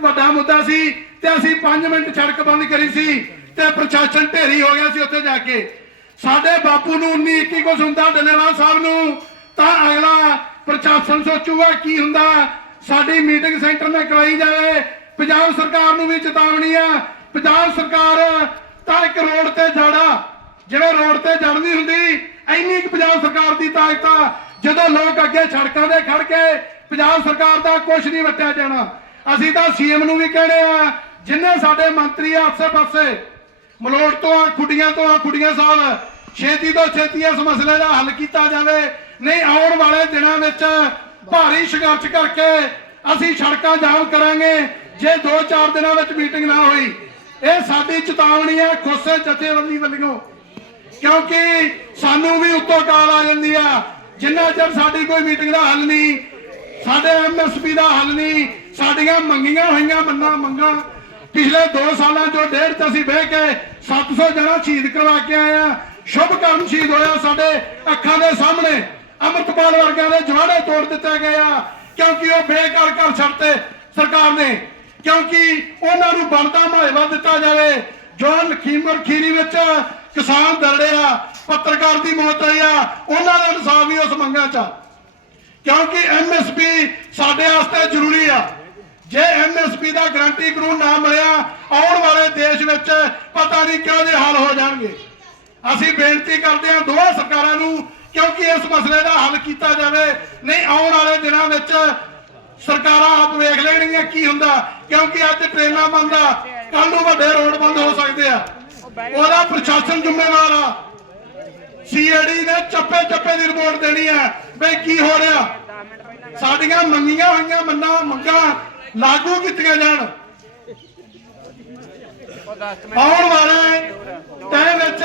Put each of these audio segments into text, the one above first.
ਵੱਡਾ ਮੁੱਦਾ ਸੀ ਤੇ ਅਸੀਂ 5 ਮਿੰਟ ਸੜਕ ਬੰਦ ਕਰੀ ਸੀ ਤੇ ਪ੍ਰਸ਼ਾਸਨ ਢੇਰੀ ਹੋ ਗਿਆ ਸੀ ਉੱਥੇ ਜਾ ਕੇ। ਸਾਡੇ ਬਾਪੂ ਨੂੰ 19 21 ਕੁਛ ਹੁੰਦਾ ਡੱਲੇਵਾਲ ਸਾਹਿਬ ਨੂੰ। ਤਾਂ ਅਗਲਾ ਪ੍ਰਸ਼ਾਸਨ ਸੋਚੂਗਾ ਕੀ ਹੁੰਦਾ। ਸਾਡੀ ਮੀਟਿੰਗ ਸੈਂਟਰ 'ਤੇ ਕਰਾਈ ਜਾਵੇ। ਪੰਜਾਬ ਸਰਕਾਰ ਨੂੰ ਵੀ ਚੇਤਾਵਨੀ ਆ। ਪੰਜਾਬ ਸਰਕਾਰ ਤਾਂ ਇੱਕ ਰੋਡ ਤੇ ਜਾੜਾ, ਜਿਵੇਂ ਰੋਡ ਤੇ ਜੜਦੀ ਹੁੰਦੀ, ਇੰਨੀ ਕੁ ਪੰਜਾਬ ਸਰਕਾਰ ਦੀ ਤਾਕਤ ਆ। ਜਦੋਂ ਲੋਕ ਅੱਗੇ ਸੜਕਾਂ ਦੇ ਖੜ ਕੇ ਪੰਜਾਬ ਸਰਕਾਰ ਦਾ ਕੁਝ ਨਹੀਂ ਵਟਿਆ ਜਾਣਾ। ਅਸੀਂ ਤਾਂ ਸੀਐਮ ਨੂੰ ਵੀ ਕਹਿੰਦੇ ਆ, ਜਿੰਨੇ ਸਾਡੇ ਮੰਤਰੀ ਆ ਆਸੇ ਪਾਸੇ ਮਲੋੜ ਤੋਂ ਆ, ਖੁੱਡੀਆਂ ਤੋਂ ਆ, ਖੁੱਡੀਆਂ ਸਾਹਿਬ, ਛੇਤੀ ਤੋਂ ਛੇਤੀ ਇਸ ਮਸਲੇ ਦਾ ਹੱਲ ਕੀਤਾ ਜਾਵੇ, ਨਹੀਂ ਆਉਣ ਵਾਲੇ ਦਿਨਾਂ ਵਿੱਚ ਭਾਰੀ ਸੰਘਰਸ਼ ਕਰਕੇ ਅਸੀਂ ਸੜਕਾਂ ਜਾਮ ਕਰਾਂਗੇ, ਜੇ 2-4 ਦਿਨਾਂ ਵਿੱਚ ਮੀਟਿੰਗ ਨਾ ਹੋਈ। ਇਹ ਸਾਡੀ ਚੇਤਾਵਨੀ ਹੈ ਖੁੱਸੇ ਜਥੇਬੰਦੀ ਵੱਲੋਂ। ਕਿਉਂਕਿ ਸਾਨੂੰ ਵੀ ਉੱਤੋਂ ਕਾਲ ਆ ਜਾਂਦੀ ਆ, ਜਿੰਨਾ ਚਿਰ ਸਾਡੀ ਕੋਈ ਮੀਟਿੰਗ ਦਾ ਹੱਲ ਨਹੀਂ, ਸਾਡੇ ਐਮਐਸਪੀ ਦਾ ਹੱਲ ਨਹੀਂ ਸਾਡੀਆਂ ਮੰਗੀਆਂ ਹੋਈਆਂ ਮੰਨਾਂ ਮੰਗਾਂ। ਪਿਛਲੇ 2 ਸਾਲਾਂ ਚੋਂ ਡੇਢ ਚ ਅਸੀਂ ਬਹਿ ਕੇ 700 ਜਣਾ ਸ਼ਹੀਦ ਕਰਵਾ ਕੇ ਆਏ ਆ। ਸ਼ੁਭ ਕਰਮ ਸ਼ਹੀਦ ਹੋਇਆ ਸਾਡੇ ਅੱਖਾਂ ਦੇ ਸਾਹਮਣੇ। ਅਮਰਤਪਾਲ ਵਰਗਿਆਂ ਦੇ ਜਵਾੜੇ ਤੋੜ ਦਿੱਤੇ ਗਏ ਆ। ਕਿਉਂਕਿ ਉਹ ਬੇਕਾਰ ਕਰ ਛੱਡਤੇ ਸਰਕਾਰ ਨੇ। ਕਿਉਂਕਿ ਉਹਨਾਂ ਨੂੰ ਬਣਦਾ ਮੁਆਵਜ਼ਾ ਦਿੱਤਾ ਜਾਵੇ। ਜੋ ਲਖੀਮਪੁਰ ਖੀਰੀ ਵਿੱਚ ਕਿਸਾਨ ਦਰੜੇ ਆ, ਪੱਤਰਕਾਰ ਦੀ ਮੌਤ ਹੋਈ ਆ। ਉਹਨਾਂ ਦਾ ਇਨਸਾਫ ਵੀ ਉਸ ਮੰਗਾਂ 'ਚ ਆ। ਕਿਉਂਕਿ ਐਮਐਸਪੀ ਸਾਡੇ ਵਾਸਤੇ ਜ਼ਰੂਰੀ ਆ। ਜੇ ਐਮਐਸਪੀ ਦਾ ਗਰੰਟੀ ਕਾਨੂੰਨ ਨਾ ਮਿਲਿਆ, ਆਉਣ ਵਾਲੇ ਦੇਸ਼ ਵਿੱਚ ਪਤਾ ਨਹੀਂ ਕਿਉਂ ਜਿਹੇ ਹਾਲ ਹੋ ਜਾਣਗੇ। ਅਸੀਂ ਬੇਨਤੀ ਕਰਦੇ ਹਾਂ ਦੋਹਾਂ ਸਰਕਾਰਾਂ ਨੂੰ, ਕਿਉਂਕਿ ਇਸ ਮਸਲੇ ਦਾ ਹੱਲ ਕੀਤਾ ਜਾਵੇ, ਨਹੀਂ ਆਉਣ ਵਾਲੇ ਦਿਨਾਂ ਵਿੱਚ ਸਰਕਾਰਾਂ ਆਪ ਵੇਖ ਲੈਣਗੀਆਂ ਕੀ ਹੁੰਦਾ, ਕਿਉਂਕਿ ਅੱਜ ਟ੍ਰੇਨਾਂ ਬੰਦ ਆ ਕੱਲ ਨੂੰ ਵੱਡੇ ਰੋਡ ਬੰਦ ਹੋ ਸਕਦੇ ਆ। ਉਹਦਾ ਪ੍ਰਸ਼ਾਸਨ ਜ਼ਿੰਮੇਵਾਰ ਆ। ਸੀਆਈਡੀ ਨੇ ਚੱਪੇ ਚੱਪੇ ਦੀ ਰਿਪੋਰਟ ਦੇਣੀ ਹੈ, ਬਈ ਕੀ ਹੋ ਰਿਹਾ? ਸਾਡੀਆਂ ਮੰਗੀਆਂ ਹੋਈਆਂ ਮੰਨਾਂ ਮੰਗਾਂ ਲਾਗੂ ਕੀਤੀਆਂ ਜਾਣ। ਆਉਣ ਵਾਲੇ ਟਾਈਮ ਵਿੱਚ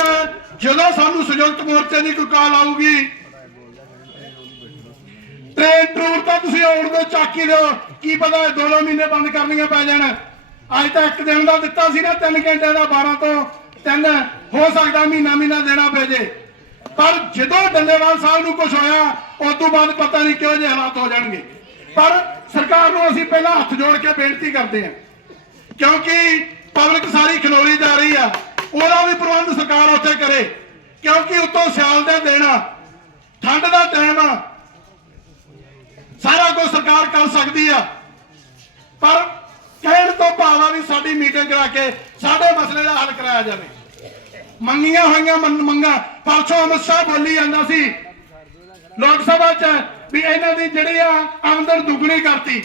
ਜਦੋਂ ਸਾਨੂੰ ਸੰਯੁਕਤ ਮੋਰਚੇ ਦੀ ਕੋਈ ਕਾਲ ਆਊਗੀ ਟ੍ਰੇਨ ਟਰੂਰ ਤਾਂ ਤੁਸੀਂ ਆਉਣ ਦੇ ਚਾਕੀ ਦਿਓ। ਕੀ ਪਤਾ ਦੋ ਦੋ ਮਹੀਨੇ ਬੰਦ ਕਰਨੀਆਂ ਪੈ ਜਾਣ। ਅੱਜ ਤਾਂ ਇੱਕ ਦਿਨ ਦਾ ਦਿੱਤਾ ਸੀ ਨਾ 3 ਘੰਟੇ ਦਾ 12 ਤੋਂ 3 ਹੋ ਸਕਦਾ ਮਹੀਨਾ ਮਹੀਨਾ ਦੇਣਾ ਪੈ ਜੇ। ਪਰ ਜਦੋਂ ਡੱਲੇਵਾਲ ਸਾਹਿਬ ਨੂੰ ਕੁਝ ਹੋਇਆ, ਉਸ ਤੋਂ ਬਾਅਦ ਪਤਾ ਨਹੀਂ ਕਿਹੋ ਜਿਹੇ ਹਾਲਾਤ ਹੋ ਜਾਣਗੇ। ਪਰ ਸਰਕਾਰ ਨੂੰ ਅਸੀਂ ਪਹਿਲਾਂ ਹੱਥ ਜੋੜ ਕੇ ਬੇਨਤੀ ਕਰਦੇ ਹਾਂ। ਕਿਉਂਕਿ ਪਬਲਿਕ ਸਾਰੀ ਖਲੋਰੀ ਜਾ ਰਹੀ ਆ। ਉਹਦਾ ਵੀ ਪ੍ਰਬੰਧ ਸਰਕਾਰ ਉੱਥੇ ਕਰੇ। ਕਿਉਂਕਿ ਉੱਤੋਂ ਸਿਆਲ ਦੇ ਦਿਨ ਠੰਡ ਦਾ ਟਾਈਮ ਆ। ਸਾਰਾ ਕੁਝ ਸਰਕਾਰ ਕਰ ਸਕਦੀ ਆ। ਪਰ ਕਹਿਣ ਤੋਂ ਭਾਵ ਆ ਵੀ ਸਾਡੀ ਮੀਟਿੰਗ ਕਰਾ ਕੇ ਸਾਡੇ ਮਸਲੇ ਦਾ ਹੱਲ ਕਰਾਇਆ ਜਾਵੇ। ਮੰਗੀਆਂ ਹੋਈਆਂ ਮੰਗਾਂ ਪਰਸੋਂ ਅਮਿਤ ਸ਼ਾਹ ਬੋਲੀ ਜਾਂਦਾ ਸੀ, ਲੋਕ ਸਭਾ 'ਚ ਵੀ ਇਹਨਾਂ ਦੀ ਜਿਹੜੀ ਆ ਆਮਦਨ ਦੁੱਗਣੀ ਕਰਤੀ।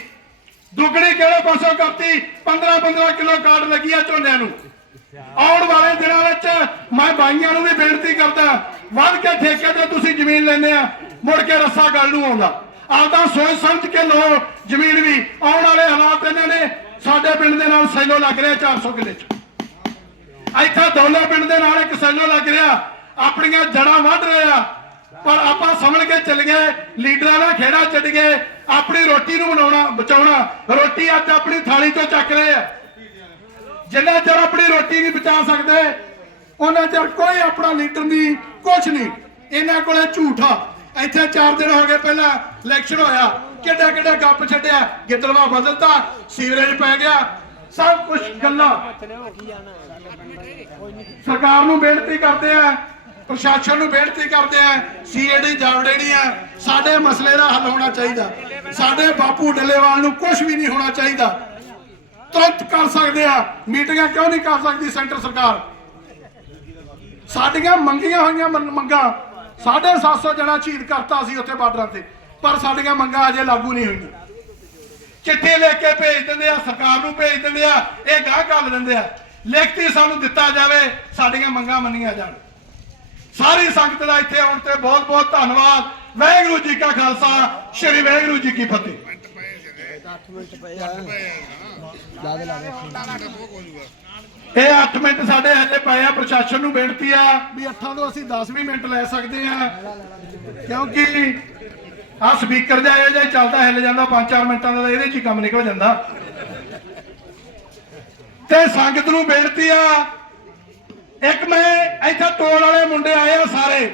ਦੁੱਗਣੀ ਕਿਹੜੇ ਪਾਸੋਂ ਕਰਤੀ? 15 15 ਕਿਲੋ ਕਾਰਡ ਲੱਗੀ ਆ ਝੋਨਿਆਂ ਨੂੰ। ਆਉਣ ਵਾਲੇ ਦਿਨਾਂ ਵਿੱਚ ਮੈਂ ਬਾਈਆਂ ਨੂੰ ਵੀ ਬੇਨਤੀ ਕਰਦਾ, ਵੱਧ ਕੇ ਠੇਕੇ ਤੇ ਤੁਸੀਂ ਜ਼ਮੀਨ ਲੈਂਦੇ ਆ, ਮੁੜ ਕੇ ਰੱਸਾ ਗੱਲ ਨੂੰ ਆਉਂਦਾ। ਆਪਦਾ ਸੋਚ ਸਮਝ ਕੇ ਲਓ ਜ਼ਮੀਨ ਵੀ। ਆਉਣ ਵਾਲੇ ਹਾਲਾਤ ਇਹਨਾਂ ਨੇ ਸਾਡੇ ਪਿੰਡ ਦੇ ਨਾਲ ਸੈਲੋ ਲੱਗ ਰਿਹਾ 400 ਕਿੱਲੇ ਚ। ਇੱਥੇ ਦੌਲਾ ਪਿੰਡ ਦੇ ਨਾਲ ਇੱਕ ਸੈਲੋ ਲੱਗ ਰਿਹਾ। ਆਪਣੀਆਂ ਜੜਾਂ ਵੱਢ ਰਿਹਾ ਪਰ ਆਪਾਂ ਸਮਝ ਕੇ ਚੱਲ ਗਏ ਲੀਡਰਾਂ ਦਾ ਖੇੜਾ ਛੱਡ ਗਏ ਆਪਣੀ ਰੋਟੀ ਨੂੰ ਬਣਾਉਣਾ, ਬਚਾਉਣਾ। ਰੋਟੀ ਅੱਜ ਆਪਣੀ ਥਾਲੀ ਤੋਂ ਚੱਕ ਰਹੇ ਆ। ਜਿੰਨਾ ਚਿਰ ਆਪਣੀ ਰੋਟੀ ਨਹੀਂ ਬਚਾ ਸਕਦੇ, ਉਹਨਾਂ ਚਿਰ ਕੋਈ ਆਪਣਾ ਲੀਡਰ ਨਹੀਂ ਕੁਝ ਨਹੀਂ। ਇਹਨਾਂ ਕੋਲੇ ਝੂਠਾ ਇੱਥੇ 4 ਦਿਨ ਹੋ ਗਏ ਪਹਿਲਾਂ ਇਲੈਕਸ਼ਨ ਹੋਇਆ। ਕਿੱਡਾ ਕਿੱਡਾ ਗੱਪ ਛੱਡਿਆ। ਗਿੱਦੜਵਾ ਬਦਲਤਾ, ਸੀਵਰੇਜ ਪੈ ਗਿਆ। ਸਭ ਕੁਝ ਗੱਲਾਂ। ਸਰਕਾਰ ਨੂੰ ਬੇਨਤੀ ਕਰਦੇ ਆ ਪ੍ਰਸ਼ਾਸਨ ਨੂੰ ਬੇਨਤੀ ਕਰਦੇ ਆ ਸੀਏਡੀ ਜਾਵੜੇਣੀ ਆ। ਸਾਡੇ ਮਸਲੇ ਦਾ ਹੱਲ ਹੋਣਾ ਚਾਹੀਦਾ। ਸਾਡੇ ਬਾਪੂ ਡੱਲੇਵਾਲ ਨੂੰ ਕੁਝ ਵੀ ਨਹੀਂ ਹੋਣਾ ਚਾਹੀਦਾ। ਤੁਰੰਤ ਕਰ ਸਕਦੇ ਆ। ਮੀਟਿੰਗਾਂ ਕਿਉਂ ਨਹੀਂ ਕਰ ਸਕਦੀ ਸੈਂਟਰ ਸਰਕਾਰ? ਸਾਡੀਆਂ ਮੰਗੀਆਂ ਹੋਈਆਂ ਮੰਨ- ਮੰਗਾਂ 750 ਜਣਾ ਸ਼ਹੀਦ ਕਰਤਾ ਸੀ ਉੱਥੇ ਬਾਰਡਰਾਂ ਤੇ, ਪਰ ਸਾਡੀਆਂ ਮੰਗਾਂ ਅਜੇ ਲਾਗੂ ਨਹੀਂ ਹੋਈਆਂ। ਚਿੱਠੀ ਲਿਖ ਕੇ ਭੇਜ ਦਿੰਦੇ ਆ, ਸਰਕਾਰ ਨੂੰ ਭੇਜ ਦਿੰਦੇ ਆ, ਇਹ ਗਾਹ ਕਰ ਦਿੰਦੇ ਆ। ਲਿਖਤੀ ਸਾਨੂੰ ਦਿੱਤਾ ਜਾਵੇ, ਸਾਡੀਆਂ ਮੰਗਾਂ ਮੰਨੀਆਂ ਜਾਣ। ਸਾਰੀ ਸੰਗਤ ਦਾ ਇੱਥੇ ਆਉਣ ਤੇ ਬਹੁਤ ਬਹੁਤ ਧੰਨਵਾਦ। ਵਾਹਿਗੁਰੂ ਜੀ ਕਾ ਖਾਲਸਾ, ਸ੍ਰੀ ਵਾਹਿਗੁਰੂ ਜੀ ਕੀ ਫਤਿਹ। ਇਹ 8 ਮਿੰਟ ਸਾਡੇ ਹੱਲੇ ਪਏ ਆ, ਪ੍ਰਸ਼ਾਸਨ ਨੂੰ ਬੇਨਤੀ ਆ ਵੀ 8 ਤੋਂ ਅਸੀਂ 10 ਵੀ ਮਿੰਟ ਲੈ ਸਕਦੇ ਆ। ਕਿਉਂਕਿ ਆ ਸਪੀਕਰ ਜਿਹਾ ਇਹ ਜਿਹਾ ਚੱਲਦਾ, ਹਿੱਲ ਜਾਂਦਾ 5-4 ਮਿੰਟਾਂ ਦਾ ਤਾਂ ਇਹਦੇ 'ਚ ਹੀ ਕੰਮ ਨਿਕਲ ਜਾਂਦਾ। ਤੇ ਸੰਗਤ ਨੂੰ ਬੇਨਤੀ ਆ ਇੱਕ ਮੈਂ ਇੱਥੇ ਟੋਲ ਵਾਲੇ ਮੁੰਡੇ ਆਏ ਆ ਸਾਰੇ।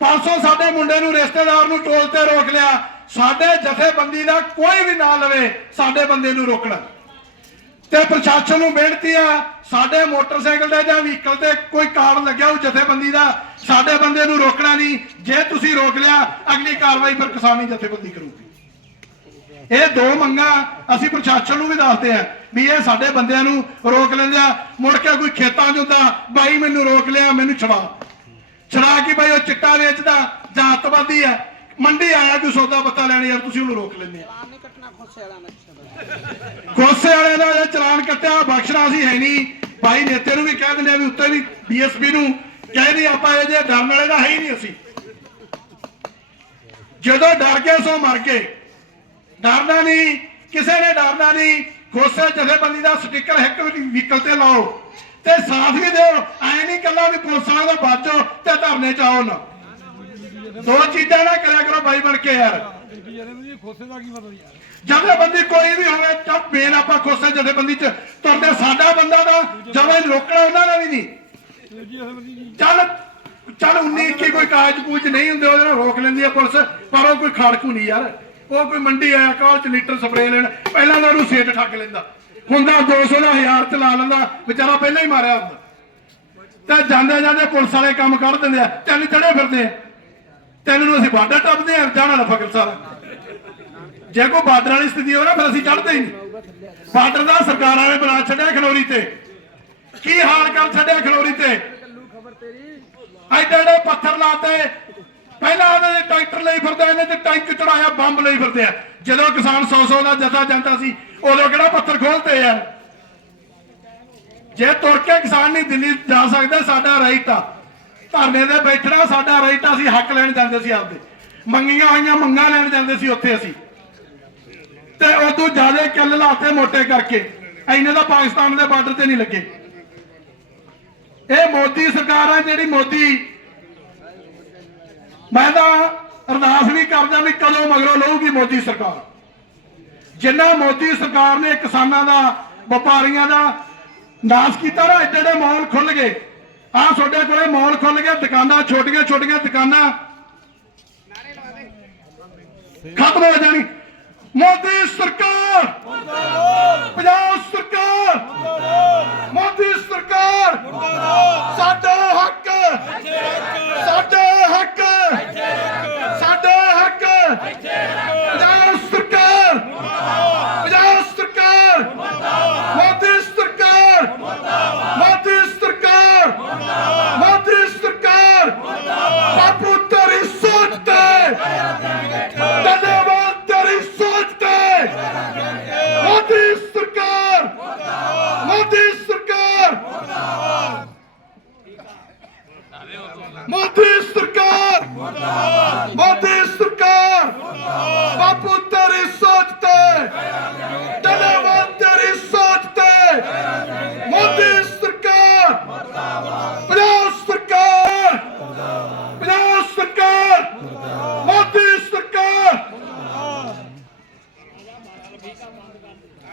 500 ਸਾਡੇ ਮੁੰਡੇ ਨੂੰ ਰਿਸ਼ਤੇਦਾਰ ਨੂੰ ਟੋਲ ਤੇ ਰੋਕ ਲਿਆ। ਸਾਡੇ ਜਥੇਬੰਦੀ ਦਾ ਕੋਈ ਵੀ ਨਾ ਲਵੇ, ਸਾਡੇ ਬੰਦੇ ਨੂੰ ਰੋਕਣਾ। ਤੇ ਪ੍ਰਸ਼ਾਸਨ ਨੂੰ ਬੇਨਤੀ ਆ, ਸਾਡੇ ਮੋਟਰਸਾਈਕਲ ਤੇ ਜਾਂ ਵਹੀਕਲ ਤੇ ਕੋਈ ਕਾਰਨ ਲੱਗਿਆ ਉਹ ਜਥੇਬੰਦੀ ਦਾ, ਸਾਡੇ ਬੰਦੇ ਨੂੰ ਰੋਕਣਾ ਨਹੀਂ। ਜੇ ਤੁਸੀਂ ਰੋਕ ਲਿਆ, ਅਗਲੀ ਕਾਰਵਾਈ ਫਿਰ ਕਿਸਾਨੀ ਜਥੇਬੰਦੀ ਕਰੂਗੀ। ਇਹ ਦੋ ਮੰਗਾਂ ਅਸੀਂ ਪ੍ਰਸ਼ਾਸਨ ਨੂੰ ਵੀ ਦੱਸਦੇ ਆ ਵੀ ਇਹ ਸਾਡੇ ਬੰਦਿਆਂ ਨੂੰ ਰੋਕ ਲੈਂਦੇ ਆ। ਮੁੜ ਕੇ ਕੋਈ ਖੇਤਾਂ 'ਚ ਹੁੰਦਾ ਬਾਈ ਮੈਨੂੰ ਰੋਕ ਲਿਆ ਮੈਨੂੰ ਛੜਾ ਛੜਾ ਕੇ ਬਾਈ ਉਹ ਚਿੱਟਾ ਵੇਚਦਾ ਜਾਂ ਅੱਤਵਾਦੀ ਆ ਮੰਡੀ ਆਇਆ ਕੋਈ ਸੌਦਾ ਪੱਤਾ ਲੈਣ ਯਾਰ ਤੁਸੀਂ ਉਹਨੂੰ ਰੋਕ ਲੈਂਦੇ ਆ। ਖੋਸੇ ਵਾਲਾ ਦਾ ਇਹ ਚਲਾਨ ਕੱਟਿਆ ਬਖਸ਼ਣਾ ਸੀ ਹੈ ਨਹੀਂ। ਭਾਈ ਨੇਤੇ ਨੂੰ ਵੀ ਕਹਿ ਦਿੰਦੇ ਆ ਵੀ ਉੱਤੇ ਵੀ ਡੀਐਸਪੀ ਨੂੰ ਕਹਿ ਨਹੀਂ ਆਪਾਂ ਇਹ ਜੇ ਡਰਨ ਵਾਲੇ ਦਾ ਹੈ ਹੀ ਨਹੀਂ ਅਸੀਂ। ਜਦੋਂ ਡਰ ਕੇ ਸੋ ਮਰ ਗਏ। ਡਰਨਾ ਨਹੀਂ, ਕਿਸੇ ਨੇ ਡਰਨਾ ਨਹੀਂ। ਖੋਸੇ ਜਥੇਬੰਦੀ ਦਾ ਸਟicker ਇੱਕ ਵਹੀਕਲ ਤੇ ਲਾਓ। ਤੇ ਸਾਥ ਵੀ ਦਿਓ, ਐ ਨਹੀਂ ਕੱਲਾ ਵੀ ਪੁਲਿਸ ਦਾ ਬਾਜੋ ਤੇ ਧਰਨੇ ਚ ਆਓ ਨਾ। ਦੋ ਚੀਜ਼ਾਂ ਨਾ ਕਰਿਆ ਕਰੋ ਬਾਈ ਬਣ ਕੇ ਯਾਰ। ਖੋਸੇ ਦਾ ਜਥੇਬੰਦੀ ਕੋਈ ਵੀ ਹੋਵੇ, ਤਾਂ ਮੇਨ ਆਪਾਂ ਖੋਸੇ ਜਥੇਬੰਦੀ ਚ। ਤੁਰਦੇ ਸਾਡਾ ਬੰਦਾ ਦਾ ਜਦੋਂ ਰੋਕਣਾ ਉਹਨਾਂ ਦਾ ਵੀ ਨਹੀਂ। ਚੱਲ ਚੱਲ 19 ਕੀ ਕੋਈ ਕਾਜ ਕੂਜ ਨਹੀਂ ਹੁੰਦੇ, ਉਹਦੇ ਨਾਲ ਰੋਕ ਲੈਂਦੀ ਆ ਪੁਲਿਸ, ਪਰ ਉਹ ਕੋਈ ਖਾੜਕੂ ਨਹੀਂ ਯਾਰ। ਉਹ ਕੋਈ ਮੰਡੀ ਆਇਆ ਕਾਲ ਚ ਲੀਟਰ ਸਪਰੇ ਲੈਣ। ਪਹਿਲਾਂ ਤਾਂ ਉਹਨੂੰ ਸੇਟ ਠੱਗ ਲੈਂਦਾ। ਹੁੰਦਾ 200 ਦਾ 1000 ਚ ਲਾ ਲੈਂਦਾ। ਵਿਚਾਰਾ ਪਹਿਲਾਂ ਹੀ ਮਾਰਿਆ ਹੁੰਦਾ। ਤੇ ਜਾਂਦੇ ਜਾਂਦੇ ਪੁਲਿਸ ਵਾਲੇ ਕੰਮ ਕੱਢ ਦਿੰਦੇ ਆ। ਤਿੰਨ ਚੜੇ ਫਿਰਦੇ ਆ। ਤਿੰਨ ਨੂੰ ਅਸੀਂ ਬਾਰਡਰ ਟੱਪਦੇ ਆ, ਜਾਣਾ ਨਾ ਫਕਰ ਸਾਰਾ। ਜੇ ਕੋਈ ਬਾਰਡਰ ਵਾਲੀ ਸਥਿਤੀ ਹੋਵੇ ਨਾ, ਫਿਰ ਅਸੀਂ ਚੜਦੇ ਹੀ ਨਹੀਂ। ਬਾਰਡਰ ਦਾ ਸਰਕਾਰ ਵਾਲੇ ਬਣਾ ਛੱਡਿਆ ਖਲੋਰੀ ਤੇ। ਕੀ ਹਾਲ ਕਰ ਛੱਡਿਆ ਖਲੋਰੀ ਤੇ? ਐਡੇ ਐਡੇ ਪੱਥਰ ਲਾਤੇ ਪਹਿਲਾਂ ਉਹਨਾਂ ਦੇ ਟਰੈਕਟਰ ਲਈ ਫਿਰਦੇ ਇਹਨੇ ਤੇ ਟੈਂਕ ਚੜਾਇਆ, ਬੰਬ ਲਈ ਫਿਰਦੇ ਆ। ਜਦੋਂ ਕਿਸਾਨ 100 100 ਦਾ ਜਥਾ ਜਾਂਦਾ ਸੀ, ਉਦੋਂ ਕਿਹੜਾ ਪੱਥਰ ਖੋਲਤੇ ਯਾਰ ਜੇ ਤੁਰ ਕੇ ਕਿਸਾਨ ਨਹੀਂ ਦਿੱਲੀ ਜਾ ਸਕਦਾ, ਸਾਡਾ ਰਾਈਟ ਆ। ਧਰਨੇ ਤੇ ਬੈਠਣਾ, ਸਾਡਾ ਰਾਈਟ ਆ, ਅਸੀਂ ਹੱਕ ਲੈਣ ਜਾਂਦੇ ਸੀ ਆਪਦੇ। ਮੰਗੀਆਂ ਹੋਈਆਂ ਮੰਗਾਂ ਲੈਣ ਜਾਂਦੇ ਸੀ ਉੱਥੇ ਅਸੀਂ। ਤੇ ਉਦੋਂ ਜ਼ਿਆਦਾ ਕਿੱਲ ਲਾਤੇ ਮੋਟੇ ਕਰਕੇ। ਐਨੇ ਦਾ ਪਾਕਿਸਤਾਨ ਦੇ ਬਾਰਡਰ ਤੇ ਨਹੀਂ ਲੱਗੇ। ਇਹ ਮੋਦੀ ਸਰਕਾਰ ਆ, ਜਿਹੜੀ ਮੋਦੀ ਮੈਂ ਤਾਂ ਅਰਦਾਸ ਵੀ ਕਰਦਾ ਵੀ ਕਦੋਂ ਮਗਰੋਂ ਲਊਗੀ ਮੋਦੀ ਸਰਕਾਰ। ਜਿੰਨਾ ਮੋਦੀ ਸਰਕਾਰ ਨੇ ਕਿਸਾਨਾਂ ਦਾ, ਵਪਾਰੀਆਂ ਦਾ ਨਾਸ ਕੀਤਾ ਨਾ ਏਡੇ ਦੇ ਮਾਲ ਖੁੱਲ ਗਏ। ਆਹ ਤੁਹਾਡੇ ਕੋਲੇ ਮਾਲ ਖੁੱਲ ਗਏ ਦੁਕਾਨਾਂ ਛੋਟੀਆਂ ਛੋਟੀਆਂ ਦੁਕਾਨਾਂ। ਖਤਮ ਹੋ ਜਾਣੀ। ਮੋਦੀ ਸਰਕਾਰ ਮੋਦੀ ਸਰਕਾਰ! ਮੁਰਦਾਬਾਦ ਮੋਦੀ ਸਰਕਾਰ! ਮੁਰਦਾਬਾਦ ਮੋਦੀ ਸਰਕਾਰ! ਮੁਰਦਾਬਾਦ ਮੋਦੀ ਸਰਕਾਰ! ਮੁਰਦਾਬਾਦ ਬਾਪੂ